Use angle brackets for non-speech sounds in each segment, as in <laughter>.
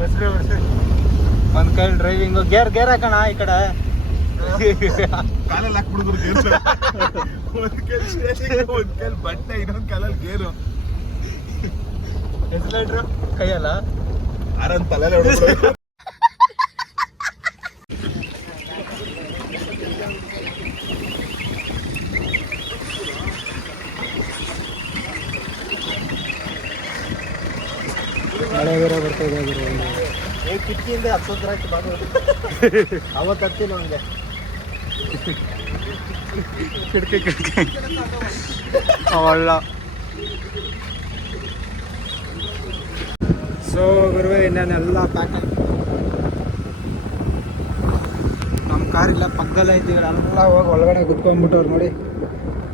ಒಂದ್ ಕೈ driving gear gear ಹಾಕೋಣ ಈ ಕಡೆ. ಕಾಲಲ್ಲಿ ಹಾಕ್ಬಿಡಿದ್ರು ಗೇರ್ ಒಂದ್ ಕೈಲಿ ಸ್ಟೇರಿಂಗ್ ಒಂದ್ ಕೈಲಿ ಬಟ್ಟೆ ಇನ್ನೊಂದ್ ಕಾಲಲ್ಲಿ ಗೇರು ಎಕ್ಸಲೇಟ್ರ್ ಕೈಯಲ್ಲ? ಆರನ್ ತಲೆಲೆ ಬರ್ತಾ ಇದೆ ಗುರು ಏ ಕಿಟಕಿಯಿಂದ ಬಾಡು ಅವತ್ತು ಹತ್ತಿಲ್ಲ ಅವನಿಗೆ ಕಿಟಕಿ ಕಿಟಕಿ ಅವಳ ಸೊ ಗುರುವೆ ಇನ್ನೇನೆಲ್ಲ ಪ್ಯಾಕ್ ನಮ್ಮ ಕಾರಿಲ್ಲ ಪಕ್ಕದಲ್ಲೇ ಇದ್ದೀವಿ. ಎಲ್ಲ ಹೋಗಿ ಒಳಗಡೆ ಕುತ್ಕೊಂಡ್ಬಿಟ್ಟವ್ರು ನೋಡಿ.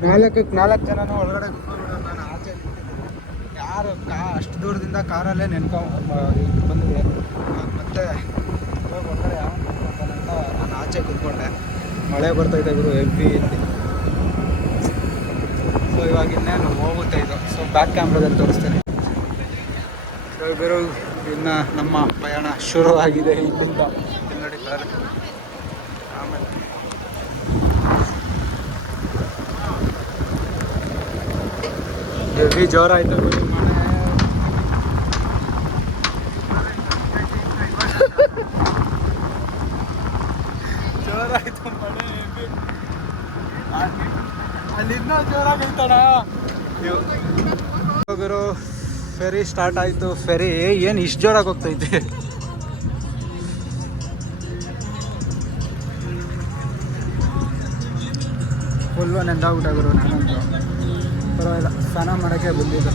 ನಾಲ್ಕಕ್ಕೆ ನಾಲ್ಕು ಜನನೂ ಒಳಗಡೆ ನಾನು ಆಚೆ ನಿಂತಿದ್ದೀನಿ. ಯಾರು ಕಾ ಅಷ್ಟು ದೂರದಿಂದ ಕಾರಲ್ಲೇ ನೆನ್ಕೊ ಬಂದಿದೆ ಮತ್ತೆ ಹೊರಗಡೆ ಯಾವ ಅಂತ ನಾನು ಆಚೆ ಕೂತ್ಕೊಂಡೆ. ಮಳೆ ಬರ್ತೈತೆ ಗುರು, ಹೆವಿ ನೋಡಿ ಸೊ ಇವಾಗ ಇನ್ನೇನು ಹೋಗುತ್ತೆ ಇದು. ಸೊ ಬ್ಯಾಕ್ ಕ್ಯಾಮ್ರಾದಲ್ಲಿ ತೋರಿಸ್ತೀನಿ. ಸೊ ಗುರು, ಇನ್ನು ನಮ್ಮ ಪ್ರಯಾಣ ಶುರುವಾಗಿದೆ ಇಲ್ಲಿಂದ. ಆಮೇಲೆ. ಹೆವಿ ಜೋರಾಯ್ತು ಮಳೆ heavy. ಅಲ್ಲಿ- ಅಲ್ಲಿ ಇನ್ನೂ ಜೋರಾಗೈತಣ ಗುರು ಫೆರಿ ಸ್ಟಾರ್ಟ್ ಆಯ್ತು. ಫೆರಿ ಏನು ಇಷ್ಟು ಜೋರಾಗಿ ಹೋಗ್ತೈತೆ ಫುಲ್ಲು ನೆಂದಾಗ್ಬಿಟ್ಟ ಗುರು ನಾನಂತೂ ಪರವಾಗಿಲ್ಲ ಸ್ನಾನ ಮಾಡೋಕ್ಕೆ ಬಂದಿದ್ದು.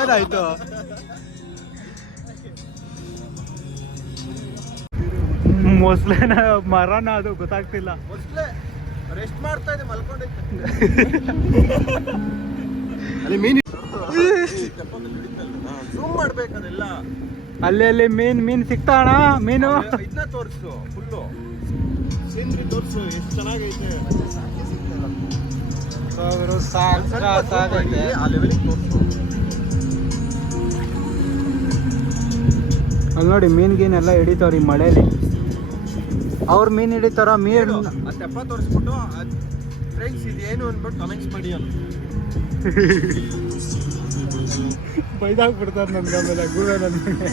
ಏನಾಯ್ತು? ಮೊಸಳೆನ ಮರನ ಅದು ಗೊತ್ತಾಗ್ತಿಲ್ಲ. ರೆಸ್ಟ್ ಮಾಡ್ತಾ ಇದೆ ಅಲ್ಲಿ ಮೀನು ಜೂಮ್ ಮಾಡ್ಬೇಕದೆಲ್ಲ. ಅಲ್ಲಿ ಅಲ್ಲಿ ಮೀನ್ ಮೀನ್ ಸಿಗ್ತಾಣ ಮೀನು? ಇದನ್ನ ತೋರಿಸು ಫುಲ್ಲು. ಸೀನ್ರಿ ತೋರಿಸು ಎಷ್ಟು ಚೆನ್ನಾಗೈತೆ. ಆ ಲೆವೆಲಿಗೆ ತೋರಿಸು. ಅಲ್ಲಿ ನೋಡಿ ಮೀನ್ ಗೀನ್ ಎಲ್ಲ ಹಿಡಿತಾವ್ರಿ ಮಳೆಲಿ. ಅವ್ರು ಮೀನ್ ಹಿಡಿತಾರ ಮೀನ್ ಆ ತೆಪ್ಪ ತೋರಿಸ್ಬಿಟ್ಟು ಫ್ರೆಂಡ್ಸ್ ಏನು ಅಂದ್ಬಿಟ್ಟು ಕಮೆಂಟ್ಸ್ ಮಾಡಿ ಅಂತ ಬೈದಾಗ್ಬಿಡ್ತಾರೆ ನನ್ಗೆ ಆಮೇಲೆ ಗೂಗಲ್ ನನಗೆ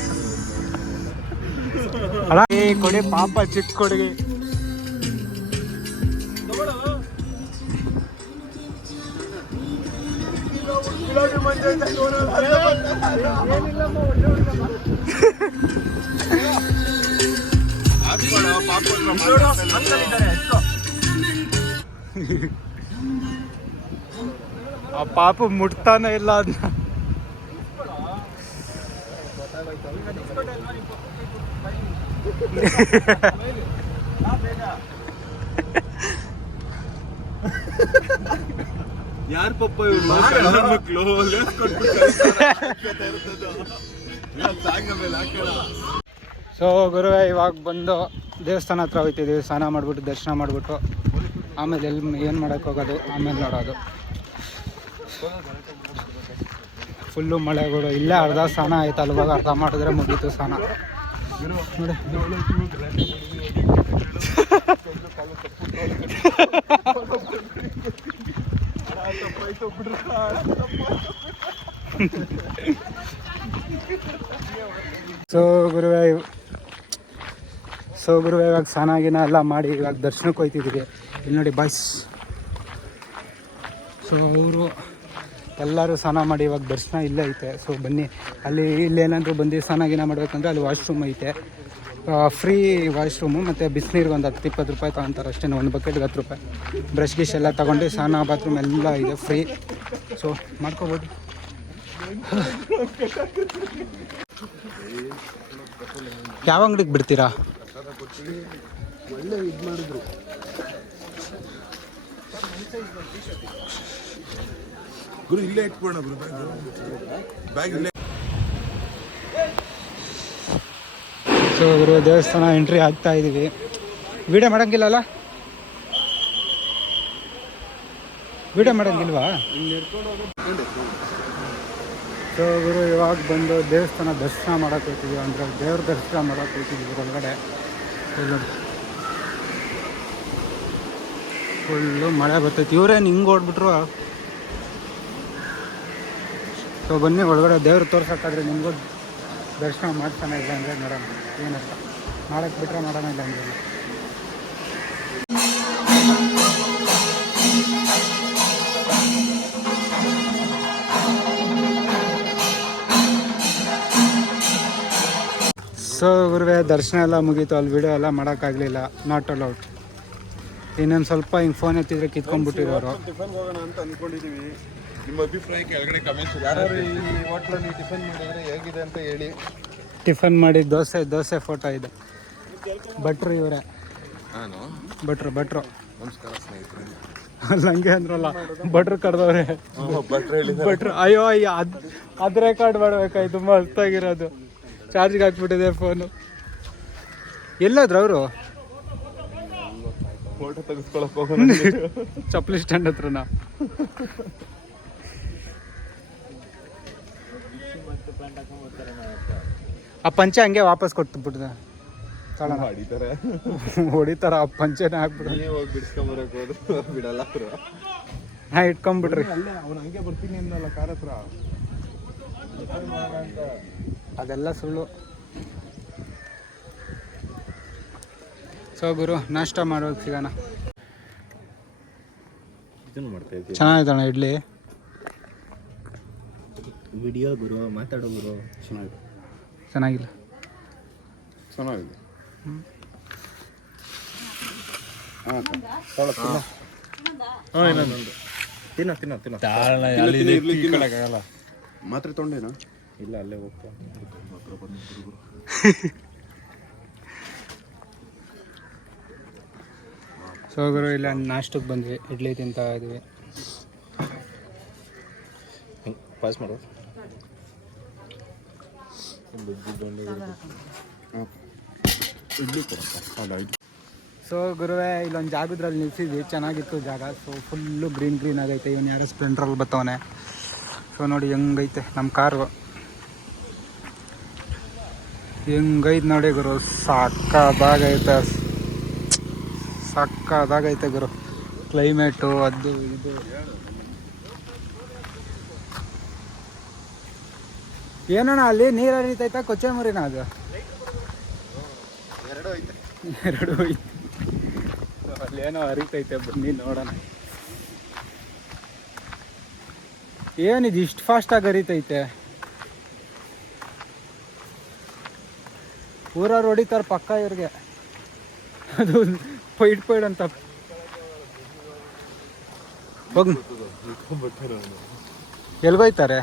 ಅಲ್ಲ ಏ ಕೊಡಿ ಪಾಪ ಚಿಕ್ಕ ಕೊಡುಗೆ ಆ ಪಾಪ ಮುಟ್ತಾನೆ ಇಲ್ಲ ಅದನ್ನ ಯಾರ ಪಪ್ಪ ಇವ್ರು? ಮಕ್ಕಳು ಸೊ ಗುರುವೆ, ಇವಾಗ ಬಂದು ದೇವಸ್ಥಾನ ಹತ್ರ ಹೋಗ್ತಿದ್ದೀವಿ ಸ್ನಾನ ಮಾಡಿಬಿಟ್ಟು, ದರ್ಶನ ಮಾಡಿಬಿಟ್ಟು. ಆಮೇಲೆ ಎಲ್ಲಿ ಏನು ಮಾಡೋಕ್ಕೆ ಹೋಗೋದು? ಆಮೇಲೆ ನೋಡೋದು. ಫುಲ್ಲು ಮಳೆಗಳು. ಇಲ್ಲೇ ಅರ್ಧ ಸ್ನಾನ ಆಯ್ತು ಅಲ್ವಾಗ ಅರ್ಧ ಮಾಡಿದ್ರೆ ಮುಗೀತು ಸ್ನಾನ. ಸೊ ಗುರುವೆ ಸೊ ಗುರು ಇವಾಗ ಸ್ನಾನ ಗಿನ ಎಲ್ಲ ಮಾಡಿ ಇವಾಗ ದರ್ಶನಕ್ಕೆ ಹೋಯ್ತಿದ್ದೀವಿ ಇಲ್ಲಿ ನೋಡಿ ಬಾಯ್ಸ್ ಸೊ ಅವರು ಎಲ್ಲರೂ ಸ್ನಾನ ಮಾಡಿ ಇವಾಗ ದರ್ಶನ ಇಲ್ಲೇ ಐತೆ. ಸೊ ಬನ್ನಿ. ಅಲ್ಲಿ ಇಲ್ಲೇನಾದರೂ ಬಂದು ಸ್ನಾನ ಗಿನ ಮಾಡ್ಬೇಕಂದ್ರೆ ಅಲ್ಲಿ ವಾಶ್ರೂಮ್ ಐತೆ. ಫ್ರೀ ವಾಶ್ರೂಮು ಮತ್ತು ಬಿಸಿನೀರಿಗೆ ಒಂದು ಹತ್ತು ಇಪ್ಪತ್ತು ರೂಪಾಯಿ ತೊಗೊತಾರೆ ಅಷ್ಟೇ ಒಂದು ಬಕೆಟ್ಗೆ ಹತ್ತು ರೂಪಾಯಿ. ಬ್ರಷ್ ಗಿಶ್ ಎಲ್ಲ ತೊಗೊಂಡು ಸ್ನಾನ ಬಾತ್ರೂಮ್ ಎಲ್ಲ ಇದೆ ಫ್ರೀ ಸೊ ಮಾಡ್ಕೋಬೋದು. <laughs> ಯಾವ ಅಂಗಡಿಗೆ ಬಿಡ್ತೀರಾ? ಒಳ್ಳೆ ಇದು ಮಾಡಿದ್ರು. ಗುರು ಇಲ್ಲೇ ಇಟ್ಬೋಣ ಗುರು ಬ್ಯಾಗ್ ಇಲ್ಲೇ. ಸೊ ಗುರು ದೇವಸ್ಥಾನ ಎಂಟ್ರಿ ಆಗ್ತಾ ಇದ್ದೀವಿ ವಿಡಿಯೋ ಮಾಡೋಂಗಿಲ್ಲಲ್ಲ? ವಿಡಿಯೋ ಮಾಡೋಂಗಿಲ್ವಾ? ಸೊ ಗುರು ಇವಾಗ ಬಂದು ದೇವಸ್ಥಾನ ದರ್ಶನ ಮಾಡಕ್ಕೆ ಹೋಗ್ತಿದ್ವಿ. ಅಂದರೆ ದೇವ್ರ ದರ್ಶನ ಮಾಡಕ್ಕೆ ಹೋಗ್ತಿದ್ವಿ ಹೊರಗಡೆ ಫುಲ್ಲು ಮಳೆ ಬರ್ತೈತಿ. ಇವ್ರೇನು ಹಿಂಗೆ ಓಡ್ಬಿಟ್ರು ಸೊ ಬನ್ನಿ ಒಳಗಡೆ ದೇವ್ರು ತೋರ್ಸಕ್ಕಾದ್ರೆ ನಿಮಗೂ ದರ್ಶನ ಮಾಡ್ತಾನೆ ಇಲ್ಲ ಅಂದರೆ ನೋಡೋಣ. ಏನಪ್ಪ ಮಾಡಕ್ಕೆ ಬಿಟ್ಟರೆ ಮಾಡೋಣ ಇಲ್ಲ ಅಂದರೆ? ಸೊ ಗುರುವೆ ದರ್ಶನ ಎಲ್ಲ ಮುಗೀತು. ಅಲ್ಲಿ ವಿಡಿಯೋ ಎಲ್ಲ ಮಾಡೋಕ್ಕಾಗಲಿಲ್ಲ. ನಾಟ್ ಅಲೌಟ್ ಇನ್ನೊಂದು ಸ್ವಲ್ಪ ಹಿಂಗೆ ಫೋನ್ ಎತ್ತಿದ್ರೆ ಕಿತ್ಕೊಂಡ್ಬಿಟ್ಟಿರೋರು. ಟಿಫನ್ ಹೋಗೋಣ ಅಂತ ಅನ್ಕೊಂಡಿದೀವಿ. ನಿಮ್ಮ ಅಭಿಪ್ರಾಯ ಕೆಳಗಡೆ ಕಮೆಂಟ್ಸ್ ಯಾರು ಈ ಹೋಟ್ಲಲ್ಲಿ ಟಿಫನ್ ಮಾಡಿದ್ರೆ ಹೇಗಿದೆ ಅಂತ ಹೇಳಿ. ಟಿಫನ್ ಮಾಡಿ ದೋಸೆ ದೋಸೆ ಫೋಟೋ ಇದೆ. ಭಟ್ರು ಇವರೇ. ನಾನು. ಭಟ್ರು ಭಟ್ರು. ನಮಸ್ಕಾರ ಸ್ನೇಹಿತರೆ. ಅಲ್ಲಿ ಹಂಗೆ ಅಂದ್ರಲ್ಲ ಭಟ್ರು ಕಡ್ದವ್ರೆ ಭಟ್ರು ಅಯ್ಯೋ ಅಯ್ಯೋ ಅದ್ ಅದ್ ರೆಕಾರ್ಡ್ ಮಾಡ್ಬೇಕಾಯ್ತು ತುಂಬ ಹೊಸ್ತಾಗಿರೋದು ಚಾರ್ಜ್ಗೆ ಹಾಕ್ಬಿಟ್ಟಿದೆ ಫೋನು. ಎಲ್ಲಾದ್ರು ಅವರು? ಫೋಟೋ ತೆಗೆಸ್ಕೊಳಕ್ ಹೋಗೋಣ <laughs> ಚಪ್ಪಲಿ ಸ್ಟ್ಯಾಂಡ್ ಹತ್ರನಾ? ಆ ಪಂಚೆ ಹಂಗೆ ವಾಪಸ್ ಕೊಟ್ಬಿಟ್ಟಿದೆ ಬಿಡ್ದ <laughs> ಹೊಡಿತಾರ. ಆ ಪಂಚೆನೇ ಹಾಕ್ಬಿಡು ಬಿಡಲ್ಲ ಹಾ ಇಟ್ಕೊಂಡ್ಬಿಟ್ರಿ ಅಲ್ಲೇ ಅವ್ನು ಹಂಗೆ ಬರ್ತೀನಿ ಅಂದಲ್ಲ ಕಾರ್ ಹತ್ರ. ಅದೆಲ್ಲ ಸುಳ್ಳು. ಸೊ ಗುರು ನಾಷ್ಟ ಮಾಡೋದು ಸಿಗೋಣ. ಚೆನ್ನಾಗಿದ್ದಣ್ಣ ಚೆನ್ನಾಗಿದ್ದಾಣ ಇಡ್ಲಿ? ವಿಡಿಯೋ ಗುರು ಮಾತಾಡೋ ಗುರು ಚೆನ್ನಾಗಿದೆ. ಚೆನ್ನಾಗಿಲ್ಲ? ಚೆನ್ನಾಗಿದೆ. ತಿನ್ನ. ತಿನ್ನ ತಿನ್ನ ಮಾತ್ರೆ ತೊಗೊಂಡೇನಾ? ಇಲ್ಲ ಅಲ್ಲೇ ಹೋಗ್ತಾ ಸೊ <laughs> ಗುರು ಇಲ್ಲ ನಾಷ್ಟಕ್ಕೆ ಬಂದ್ವಿ. ಇಡ್ಲಿ ತಿಂತಾ ಇದ್ವಿ. ಪಾಸ್ ಮಾಡು. ಇಡ್ಲಿ ಸೊ ಗುರುವೆ ಇಲ್ಲೊಂದು ಜಾಗದ್ರಲ್ಲಿ ನಿಲ್ಸಿದ್ವಿ. ಚೆನ್ನಾಗಿತ್ತು ಜಾಗ. ಸೊ ಫುಲ್ಲು ಗ್ರೀನ್ ಗ್ರೀನ್ ಆಗೈತೆ. ಇವನ್ ಯಾರೋ ಸ್ಪ್ಲೆಂಡ್ರಲ್ಲಿ ಬರ್ತವನೆ ಸೊ ನೋಡಿ ಹೆಂಗೈತೆ ನಮ್ಮ ಕಾರು. ಹೆಂಗೈತೆ ನೋಡಿ ಗುರು. ಸಾಕಾದಾಗೈತೆ. ಸಾಕಾದಾಗೈತೆ ಗುರು. ಕ್ಲೈಮೇಟು ಅದು ಇದು. ಏನಣ್ಣ ಅಲ್ಲಿ ನೀರು ಹರಿತೈತಾ ಕೊಚ್ಚೆ ಮರಿನ ಅದು? ಎರಡು ಅಲ್ಲಿ ಅಲ್ಲೇನೋ ಹರಿತೈತೆ ಬನ್ನಿ ನೋಡೋಣ. ಏನಿದು, ಇಷ್ಟು ಫಾಸ್ಟಾಗಿ ಹರಿತೈತೆ? ಊರವ್ರು ಹೊಡಿತಾರೆ ಪಕ್ಕ ಇವ್ರಿಗೆ. ಅದು ಪೈಡ್ ಪೈಡ್ ಅಂತ. ಹೋಗ್ ಎಲ್ಗೋಯ್ತಾರೆ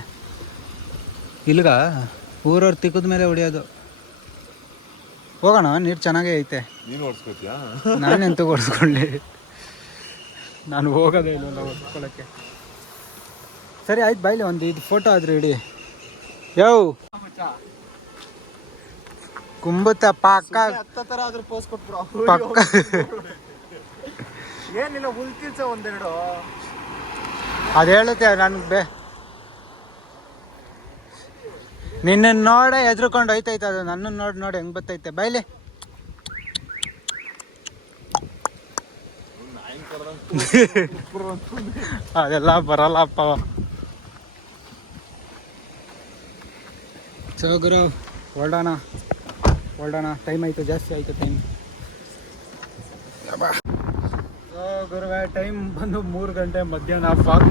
ಇಲ್ಗ ಊರವ್ರು ತಿಕ್ಕದ ಮೇಲೆ ಹೊಡಿಯೋದು. ಹೋಗೋಣ ನೀರು ಚೆನ್ನಾಗೇ ಐತೆ. ನಾನೆಂತ ಓಡಿಸ್ಕೊಳ್ಳಿ ನಾನು ಹೋಗೋದೇ ಇಲ್ಲ ಓಡಿಸ್ಕೊಳ್ಳೋಕ್ಕೆ ಸರಿ ಆಯ್ತು ಬಾಯ್ಲಿ ಒಂದು ಇದು ಫೋಟೋ ಆದ್ರೆ ಇಡಿ. ಯೋ. ಕುಂಬುತ್ತ ಪಕ್ಕ. ಹತ್ತರ ಆದ್ರೂ ಪೋಸ್ ಕೊಟ್ಬಿಡು. ಪಕ್ಕ. ಏನಿಲ್ಲ ಉಲ್ತಿಲ್ಸ ಒಂದೆರಡು. ಅದು ಹೇಳುತ್ತೆ ನನ್ಗೆ ಬೇ. ನಿನ್ನ ನೋಡ ಎದ್ರುಕೊಂಡು ಹೋಯ್ತೈತೆ ಅದು. ನನ್ನನ್ನು ನೋಡಿ ನೋಡಿ ಹೆಂಗ್ ಬತ್ತೈತೆ. ಬೈಲಿ. <laughs> ಅದೆಲ್ಲ ಬರಲ್ಲಪ್ಪ. ಸೊ ಗುರು ಹೊರಡೋಣ. ಹೊರಡೋಣ ಟೈಮ್ ಆಯಿತು ಜಾಸ್ತಿ ಆಯಿತು ಟೈಮ್ ಗುರುವೆ ಟೈಮ್ ಬಂದು ಮೂರು ಗಂಟೆ ಮಧ್ಯಾಹ್ನ ಫಾಗ್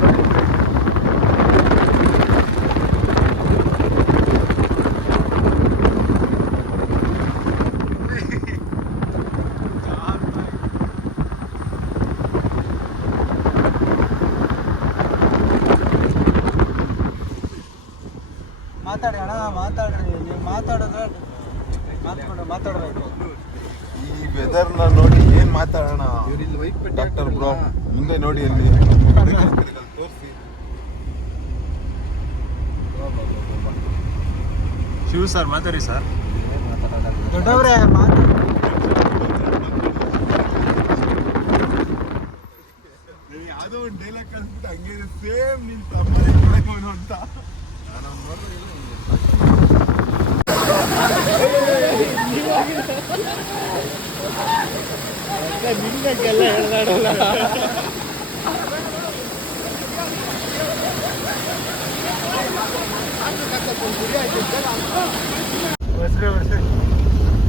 ಮಾತಾಡಿ ಅಣ್ಣ ಮಾತಾಡ್ರಿ ನೀವು ಮಾತಾಡಿದ್ರೆ ಈ ವೆದರ್ನ ನೋಡಿ ಏನ್ ಮಾತಾಡೋಣ? ಡಾಕ್ಟರ್ ಬ್ರೋ ಮುಂದೆ ನೋಡಿ ಅಲ್ಲಿ. ತೋರಿಸಿ ಶಿವ ಸರ್ ಮಾತಾಡಿ ಸರ್ ದೊಡ್ಡವರೇ ಮಾತಾಡಿ. ಯಾವ್ದು ಯಾವ್ದೋ ಒಂದು ಡೈಲಾಗ್ ಕಳ್ಸ್ಬಿಟ್ಟು ಹಂಗೆ ಸೇಮ್ ನಿನ್ ತಮ್ಮ ಅಂತ ನಾನು ಅವ್ನ್ ನೋಡ್ದಾಗೆಲ್ಲ ಹಿಂಗೆ ಹೊಸ್ರಿ ಹೇಳ್ದಾಡಲ್ಲ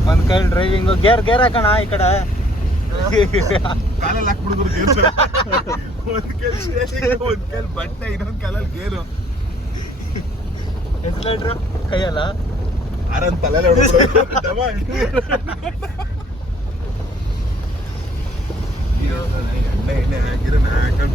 ಒಂದ್ ಕೈ ಡ್ರೈವಿಂಗ್ ಗೇರ್ ಗೇರ್ ಹಾಕೋಣ ಈ ಕಡೆ. ಕಾಲಲ್ಲಿ ಹಾಕ್ಬಿಡುದ್ರು ಗೇರು ಒಂದ್ ಕೈಲಿ ಸ್ಟೇರಿಂಗ್ ಒಂದ್ ಕೈಲಿ ಬಟ್ಟೆ ಇನ್ನೊಂದ್ ಕಾಲಲ್ಲಿ ಗೇರು ಎಸ್ಲೇಟ್ರು ಕೈಯಲ್ಲ? ಆರನ್ ತಲೆಲ್ಲ ಹೊಡ್ಬಿಡು. ದಮ. ಎಣ್ಣೆ ಎಣ್ಣೆ ಹಾಕಿದ್ರೆ ನಾ ಹಾಕೊಂಡ್